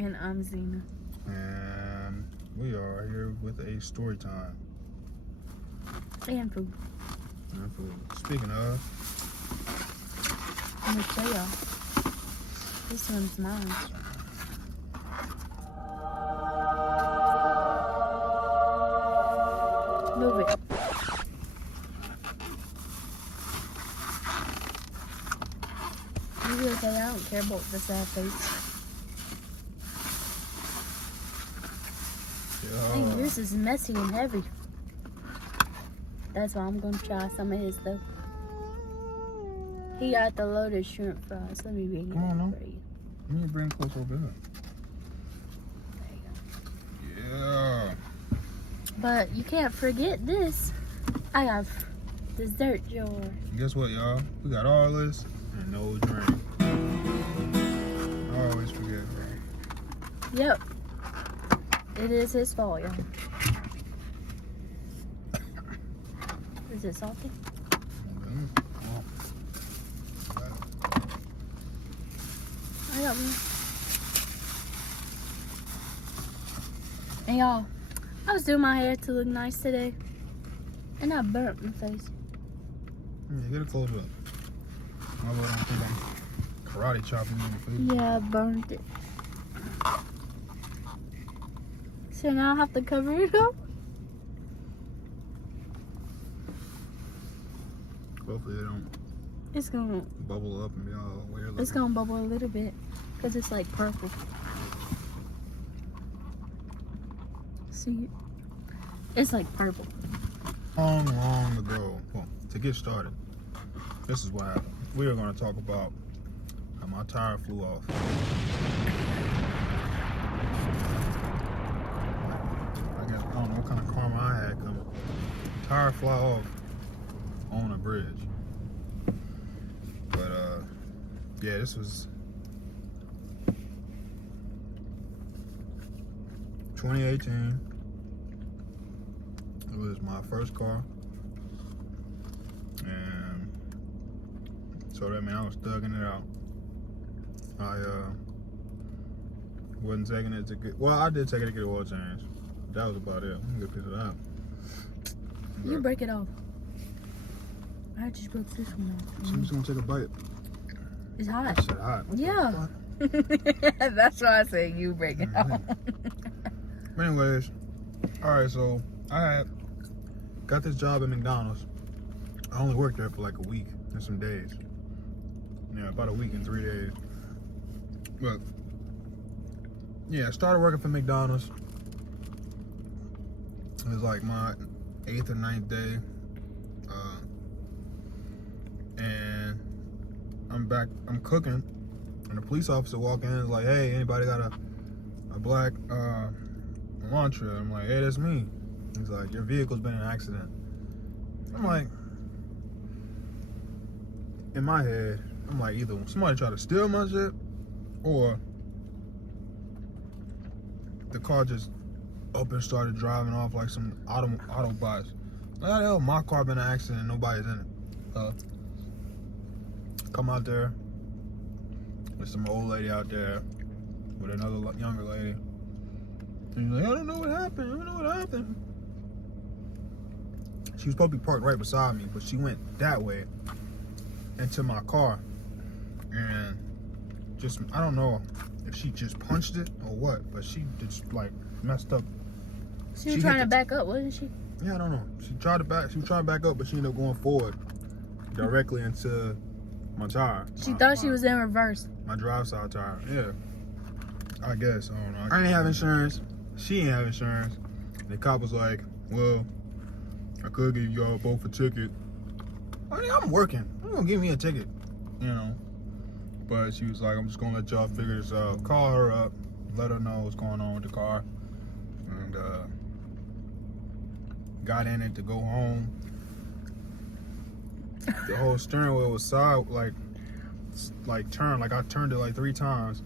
And I'm Zena. And we are here with a story time. And food. And food. Speaking of, I'm gonna tell y'all. This one's mine. Move it. Maybe okay, I don't care about the sad face. Hey, yours is messy and heavy. That's why I'm gonna try some of his though. He got the loaded shrimp fries. Let me bring it Come on, up no. for you. Let me bring close over here. There you go. Yeah. But you can't forget this. I have dessert jar. Guess what, y'all? We got all this and no drink. I always forget, bro. Yep. It is his fault, y'all. Is it salty? I got one. And y'all, I was doing my hair to look nice today. And I burnt my face. Yeah, get it close up. I don't think I'm karate chopping in your face. Yeah, I burnt it. So now I have to cover it up? Hopefully they don't It's gonna bubble up and be all weird. It's gonna bubble a little bit because it's like purple. See it? It's like purple. Long ago, well, to get started, this is what happened. We are going to talk about how my tire flew off. I don't know what kind of karma I had coming. Tire fly off on a bridge. But yeah, this was 2018. It was my first car, and so that meant I was thugging it out. I wasn't taking it to get, well, I did take it to get an oil change. That was about it. I'm gonna piece it out. You break it off. I just broke this one off. So I'm just gonna take a bite. It's hot. I said hot. What Yeah. the fuck? That's why I said you break it off. But anyways, all right. So I got this job at McDonald's. I only worked there for like a week and some days. Yeah, about a week and 3 days. But yeah, I started working for McDonald's. It was like my 8th or 9th day. And I'm back, I'm cooking. And the police officer walk in and is like, hey, anybody got a black Elantra? I'm like, hey, that's me. He's like, your vehicle's been in an accident. I'm like, in my head, I'm like, either somebody tried to steal my shit or the car just up and started driving off like some Autobots. Like, how the hell my car been in an accident and nobody's in it? Come out there, there's some old lady out there with another younger lady. And he's like, I don't know what happened. I don't know what happened. She was supposed to be parked right beside me, but she went that way into my car. And just, I don't know if she just punched it or what, but she just like messed up. She was trying to back up, wasn't she? Yeah, I don't know. She was trying to back up, but she ended up going forward directly into my tire. She thought she was in reverse. My drive side tire, yeah. I guess, I don't know. I didn't have insurance. She didn't have insurance. The cop was like, well, I could give you all both a ticket. I mean, I'm working. I'm gonna give me a ticket, you know. But she was like, I'm just gonna let y'all figure this out. Call her up, let her know what's going on with the car. And got in it to go home. The whole steering wheel was turned, like I turned it like 3 times,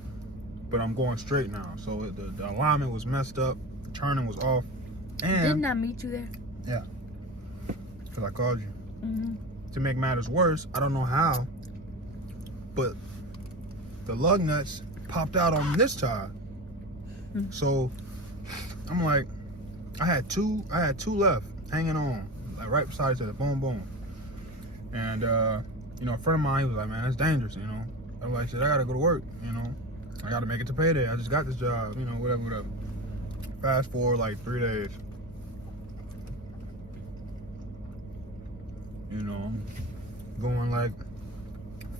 but I'm going straight now. So the alignment was messed up, turning was off. And didn't I meet you there? Yeah, because I called you. Mm-hmm. To make matters worse, I don't know how, but the lug nuts popped out on this tire. So I'm like, I had two left hanging on, like right beside each other, boom, boom. And you know, a friend of mine, he was like, man, that's dangerous, you know. I'm like, shit, I gotta go to work, you know. I gotta make it to payday. I just got this job, you know, whatever. Fast forward like 3 days. You know, I'm going like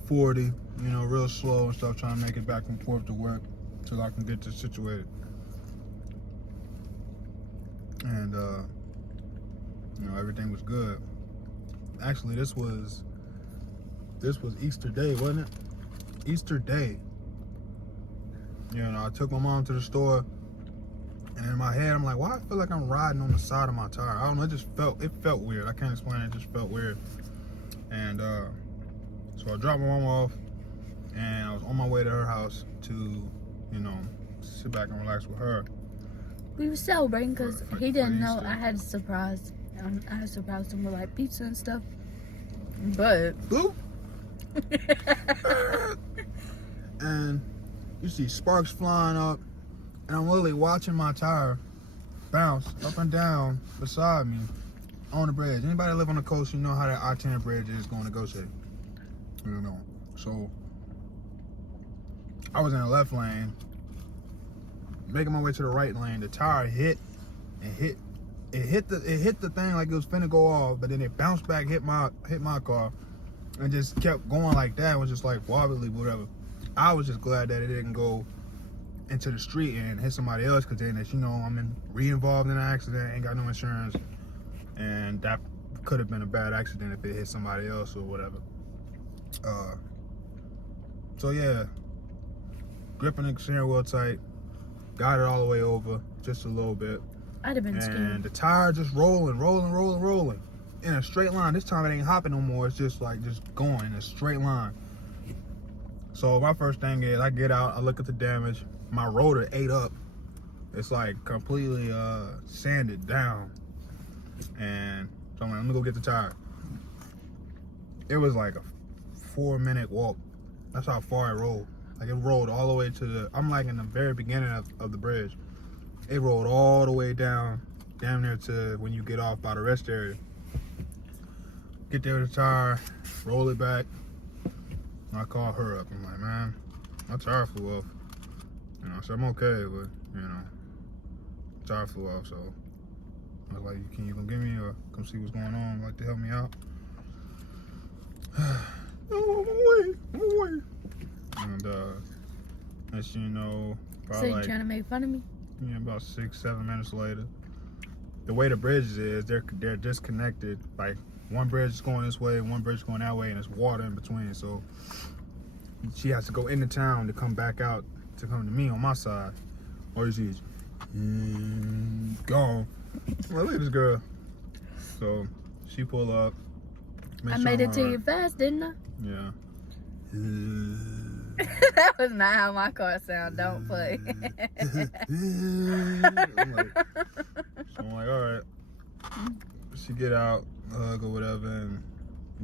40, you know, real slow and stuff, trying to make it back and forth to work till I can get this situated. And you know, everything was good. Actually, this was Easter Day, wasn't it? Easter Day. You know, I took my mom to the store, and in my head, I'm like, why I feel like I'm riding on the side of my tire? I don't know, it felt weird. I can't explain it, just felt weird. And so I dropped my mom off, and I was on my way to her house to, you know, sit back and relax with her. We were celebrating because he didn't know Easter. I had a surprise. I had surprised him with like pizza and stuff. But Boop. And you see sparks flying up, and I'm literally watching my tire bounce up and down beside me on the bridge. Anybody live on the coast, you know how that I-10 bridge is going to go shit. You know. So I was in the left lane, making my way to the right lane. The tire hit the thing like it was finna go off, but then it bounced back, hit my car, and just kept going like that. It was just like wobbly, whatever. I was just glad that it didn't go into the street and hit somebody else, because then, as you know, I'm re-involved in an accident, ain't got no insurance, and that could have been a bad accident if it hit somebody else or whatever. So yeah, gripping the steering wheel tight, got it all the way over, just a little bit. I'd have been scared. And the tire just rolling in a straight line. This time it ain't hopping no more. It's just like going in a straight line. So my first thing is I get out, I look at the damage. My rotor ate up. It's like completely sanded down. And so I'm like, let me go get the tire. It was like a 4-minute walk. That's how far it rolled. Like, it rolled all the way to I'm like in the very beginning of the bridge. It rolled all the way down, damn near to when you get off by the rest area. Get there with the tire, roll it back. And I call her up. I'm like, man, my tire flew off. You know, so I'm okay, but, you know, tire flew off, so I was like, can you come get me or come see what's going on, like, to help me out? Oh, I'm away. And, as you know, So probably you like, trying to make fun of me? yeah, about 6-7 minutes later, the way the bridges is, they're disconnected. Like, one bridge is going this way, one bridge is going that way, and there's water in between. So she has to go into town to come back out to come to me on my side. Or she's gone. Well, look at this girl. So she pull up. I made it to you fast, didn't I? Yeah. That was not how my car sound. Don't play. I'm like, all right. She get out, hug or whatever, and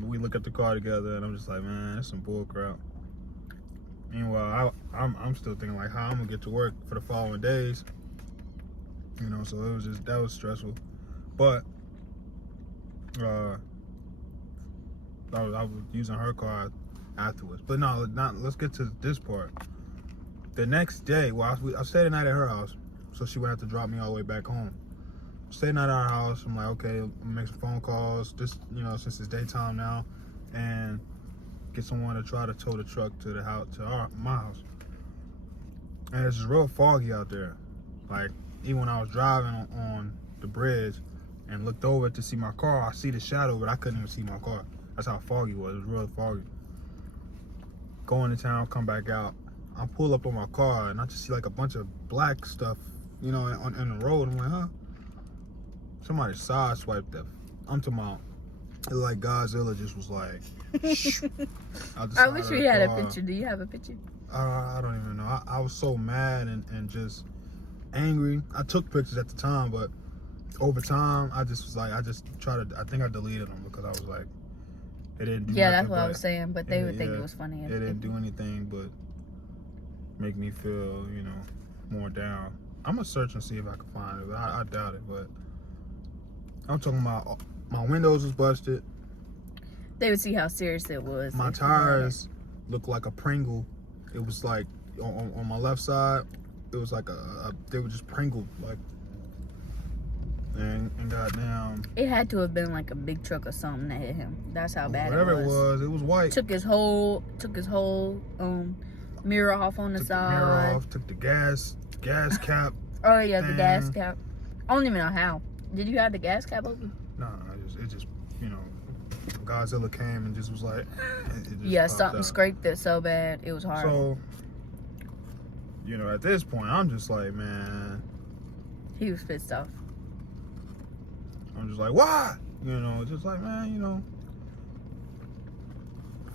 we look at the car together, and I'm just like, man, that's some bull crap. Meanwhile, I'm still thinking like how I'm gonna get to work for the following days. You know, so that was stressful. But I was using her car afterwards. But no, let's get to this part. The next day, well, I stayed the night at her house, so she would have to drop me all the way back home. Stayed the night at our house. I'm like, okay, I'm gonna make some phone calls, just, you know, since it's daytime now, and get someone to try to tow the truck to the house, to my house. And it's just real foggy out there. Like, even when I was driving on the bridge and looked over to see my car, I see the shadow, but I couldn't even see my car. That's how foggy it was. It was real foggy. Go into town, come back out. I pull up on my car and I just see like a bunch of black stuff, you know, in the road. I'm like, huh? Somebody sideswiped that. I'm talking about, it like Godzilla just was like, I wish we had a picture. Do you have a picture? I don't even know. I was so mad and just angry. I took pictures at the time, but over time, I just was like, I think I deleted them because I was like, it didn't do Yeah, nothing that's what I but- was saying, but they would think yeah, it was funny. It didn't do anything but make me feel, you know, more down. I'm gonna search and see if I can find it. I doubt it, but I'm talking about my windows was busted. They would see how serious it was. My tires looked like a Pringle. It was like on my left side. It was like they were just Pringle like. And goddamn. It had to have been like a big truck or something that hit him. That's how bad Whatever it was. It was white. Took his whole mirror off on the took side. The mirror off. Took the gas cap. Oh yeah, the gas thing. cap. I don't even know how. Did you have the gas cap open? No, it just you know, Godzilla came and just was like. It just Yeah, popped something out. scraped it so bad it was hard. So, you know, at this point, I'm just like, man. He was pissed off. I'm just like, why? You know, just like, man, you know.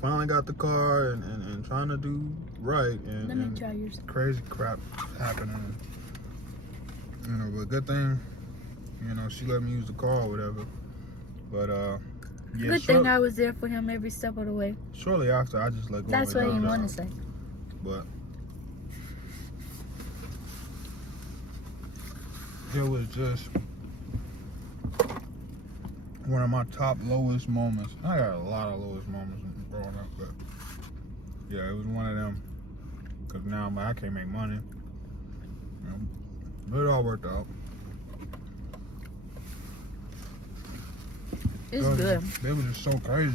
Finally got the car and trying to do right. And, Let me try yours. crazy crap happening. You know, but good thing, you know, she let me use the car or whatever. But, yeah. Good thing I was there for him every step of the way. Shortly after, I just let go. That's of it. what he wanted to say. But it was just one of my top lowest moments. I got a lot of lowest moments growing up, but yeah, it was one of them. Cause now I can't make money. You know, but it all worked out. It's good. They were just so crazy.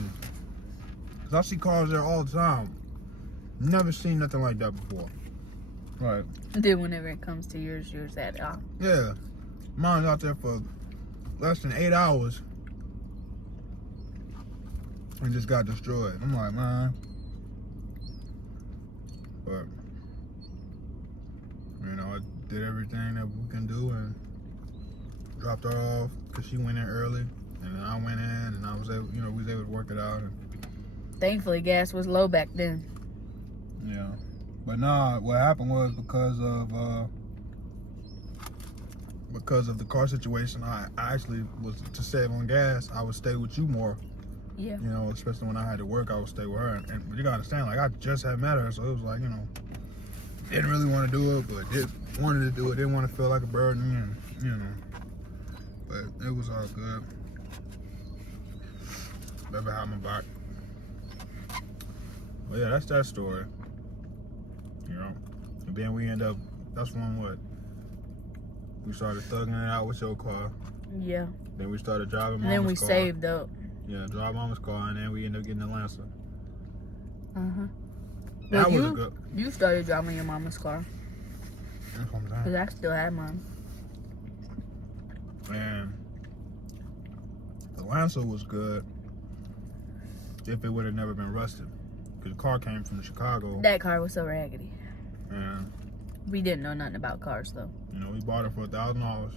Cause I see cars there all the time. Never seen nothing like that before. Right. Then whenever it comes to yours at Yeah. Mine's out there for less than 8 hours. And just got destroyed. I'm like, man. But, you know, I did everything that we can do and dropped her off because she went in early. And then I went in and I was able, you know, we was able to work it out. And, Thankfully, gas was low back then. yeah. But nah, what happened was because of the car situation, I actually was to save on gas. I would stay with you more. Yeah. You know, especially when I had to work, I would stay with her. And you gotta understand, like I just had met her, so it was like, you know, didn't really want to do it, but wanted to do it. Didn't want to feel like a burden, and, you know. But it was all good. Never had my back. But yeah, that's that story. You know, and then we end up. That's when we started thugging it out with your car. Yeah. Then we started driving. And then we car. saved up. Yeah, drive mama's car, and then we ended up getting the Lancer. Well, That was a good. You started driving your mama's car. That's what I'm Because I still had mine. saying. And the Lancer was good if it would have never been rusted. Because the car came from Chicago. That car was so raggedy. And, We didn't know nothing about cars, though. you know, we bought it for $1,000.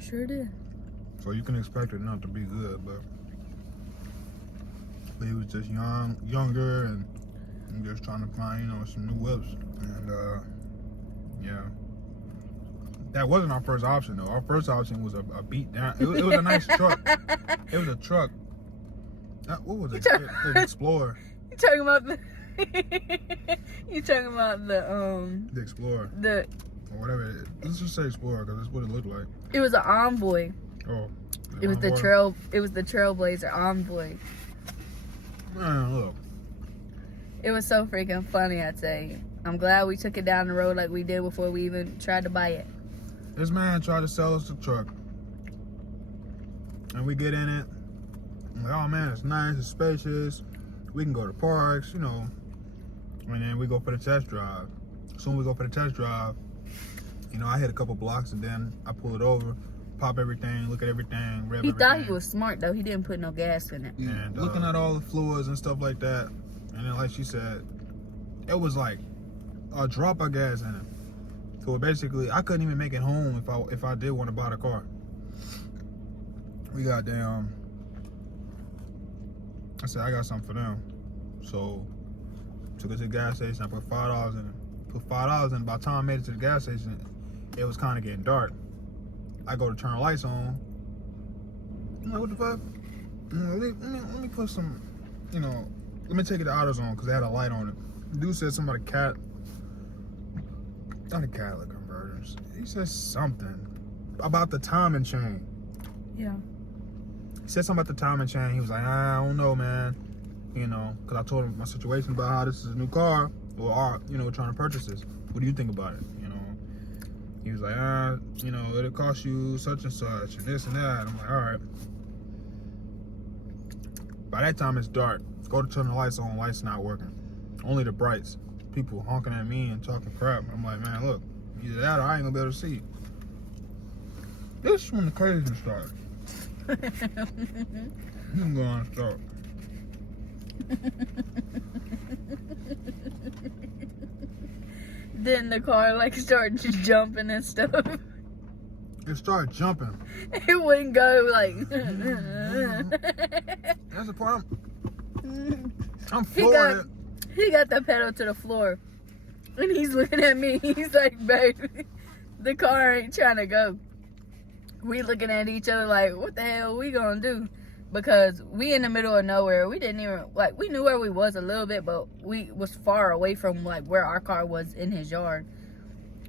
Sure did. So you can expect it not to be good, but he was just younger, and just trying to find, you know, some new whips. And, yeah. That wasn't our first option, though. Our first option was a beat down. It was a nice truck. It was a truck. What was it? An Explorer. You talking about the... You talking about The Explorer. the... Or whatever it is. Let's just say Explorer, because that's what it looked like. It was an Envoy. Oh. It was the Envoy. It was the Trailblazer Envoy. Man, look. It was so freaking funny, I'd say. I'm glad we took it down the road like we did before we even tried to buy it. This man tried to sell us the truck. And we get in it. I'm like, oh man, it's nice, it's spacious. We can go to parks, you know. And then we go for the test drive. Soon we go for the test drive. You know, I hit a couple blocks and then I pull it over, pop everything, look at everything, rev He everything. thought he was smart, though. He didn't put no gas in it. And looking at all the fluids and stuff like that. And then like she said, it was like a drop of gas in it. So basically, I couldn't even make it home if I did want to buy the car. We got down. I said, I got something for them. So, took it to the gas station. I put $5 in it. Put $5 in. By the time I made it to the gas station, it was kind of getting dark. I go to turn the lights on. I'm like, what the fuck? Let me put some, you know, let me take it to AutoZone because they had a light on it. The dude said something about a cat. Not a catalytic converter. he said something about the timing chain. Yeah. He said something about the timing chain. He was like, I don't know, man. You know, because I told him my situation about how this is a new car. Or, you know, we're trying to purchase this. What do you think about it? You know, he was like, you know, it'll cost you such and such and this and that. I'm like, all right. By that time, it's dark. Go to turn the lights on. Lights not working. Only the brights. People honking at me and talking crap. I'm like, man, look, either that or I ain't gonna be able to see. This is when the craziness started. You can go on and start. Then the car like started jumping and stuff. It started jumping. It wouldn't go like. That's the part. I'm flooring it. He got the pedal to the floor, and he's looking at me. He's like, "Babe, the car ain't trying to go." We looking at each other like, "What the hell we gonna do?" Because we in the middle of nowhere. We didn't even like. We knew where we was a little bit, but we was far away from like where our car was in his yard.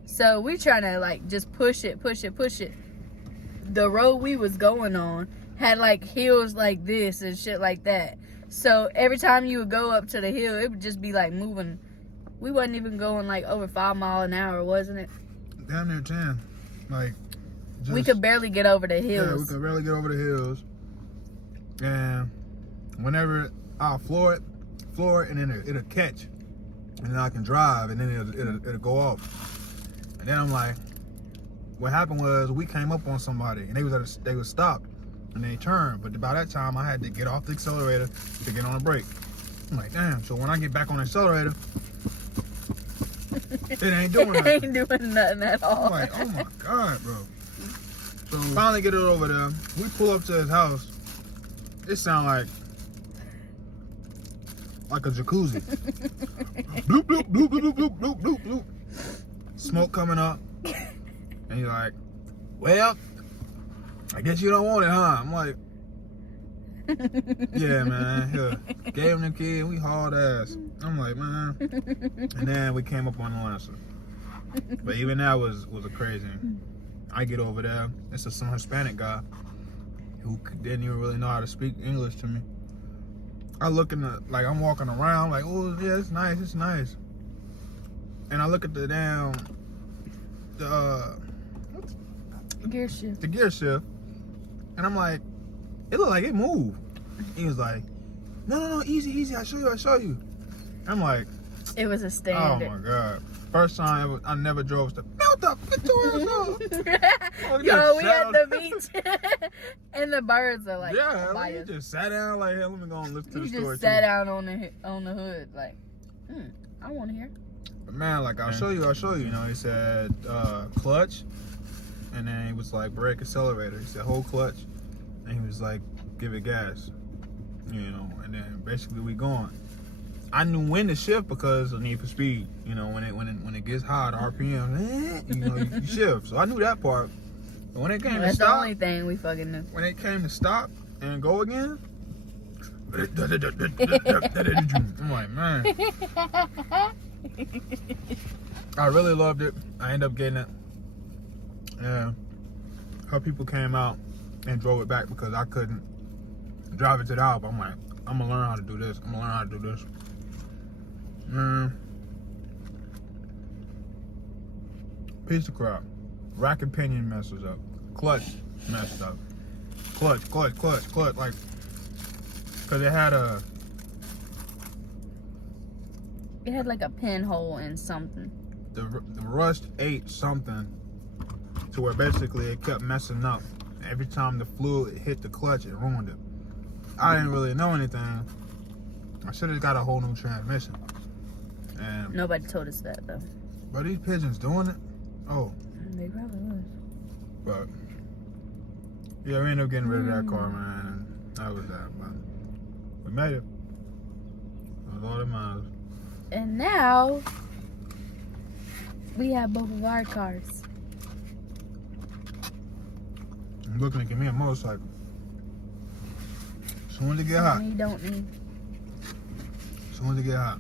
So we trying to like just push it. The road we was going on had like hills like this and shit like that. So every time you would go up to the hill, it would just be like moving. We wasn't even going like over 5 miles an hour, wasn't it? Damn near 10. Like, just, we could barely get over the hills. Yeah, we could barely get over the hills. And whenever I'll floor it, and then it'll catch. And then I can drive, and then it'll go off. And then I'm like, what happened was we came up on somebody, and they was stopped. And they turned, but by that time I had to get off the accelerator to get on the brake. I'm like, damn. So when I get back on the accelerator, it ain't doing nothing. It ain't doing nothing at all. I'm like, oh my God, bro. So finally get it over there. We pull up to his house. It sound like a jacuzzi. Bloop, bloop, bloop, bloop, bloop, bloop, bloop, bloop. Smoke coming up. And he's like, well, I guess you don't want it, huh? I'm like, yeah, man. Here. Gave him the key and we hauled ass. I'm like, man. And then we came up on the Lancer. But even that was a crazy. I get over there. It's some Hispanic guy who didn't even really know how to speak English to me. I look in the, like I'm walking around like, oh yeah, it's nice. And I look at the damn, Gear shift. the gear shift. And I'm like, it looked like it moved. He was like, no, easy, I'll show you. I'm like, It was a standard. oh my God. First time ever, I never drove to, what the Yo, we at the beach. And the birds are like, yeah, by you us. just sat down like, hey, let me go and listen to You the story just sat too. down on the hood like, I want to hear. But man, like, I'll show you. You know, he said clutch, and then he was like brake, accelerator. He said hold clutch, and he was like give it gas, you know, and then basically we going. I knew when to shift because of Need for Speed. You know, when it gets high, the RPM, you know, you shift. So I knew that part. But when it came to That's the stop, only thing we fucking knew. when it came to stop and go again, I'm like, man, I really loved it. I ended up getting it. Yeah, her people came out and drove it back because I couldn't drive it to the house. I'm like, I'm gonna learn how to do this. Piece of crap. Rack and pinion messes up. Clutch messed up. Clutch. Like, cause it had like a pinhole in something. the rust ate something to where basically it kept messing up. Every time the fluid hit the clutch, it ruined it. I didn't really know anything. I should have got a whole new transmission. And Nobody told us that though. but these pigeons doing it. Oh, They probably was. but yeah, we ended up getting rid of that car, man. And that was that, but we made it. That was all that matters. And now we have both of our cars. I'm looking to get me a motorcycle. Soon as it get hot. We don't need. Soon as it get hot.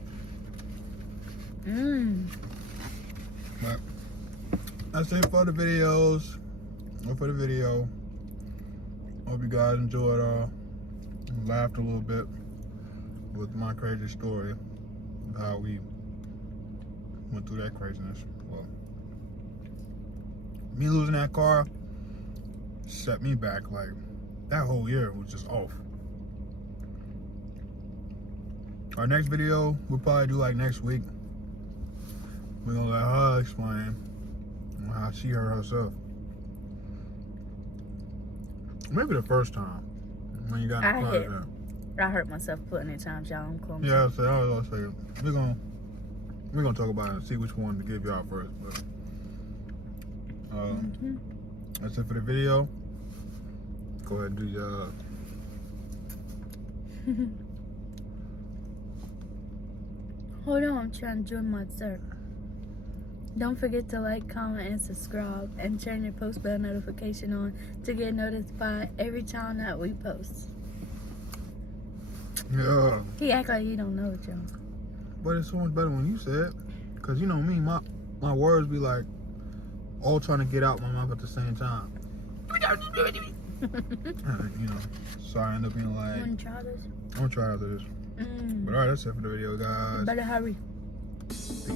Mmm. But that's it for the videos. Or for the video. Hope you guys enjoyed. Laughed a little bit with my crazy story of how we went through that craziness. Well, me losing that car set me back. Like, that whole year was just off. Our next video we'll probably do like next week. We're gonna let her explain how she hurt herself. Maybe the first time when you got in the closet. I hurt myself plenty of times, y'all. I'm cool. Yeah, so I was gonna say we're gonna talk about it and see which one to give y'all first. But that's it for the video. Go ahead and do your. Hold on, I'm trying to join my Zerk. Don't forget to like, comment, and subscribe, and turn your post bell notification on to get notified every time that we post. Yeah. He act like he don't know it, y'all. But it's so much better when you say it, cause you know me, my words be like all trying to get out my mouth at the same time. You know, so I end up being like, You wanna try this? I'm gonna try after this. But alright, that's it for the video, guys. Better hurry. Peace.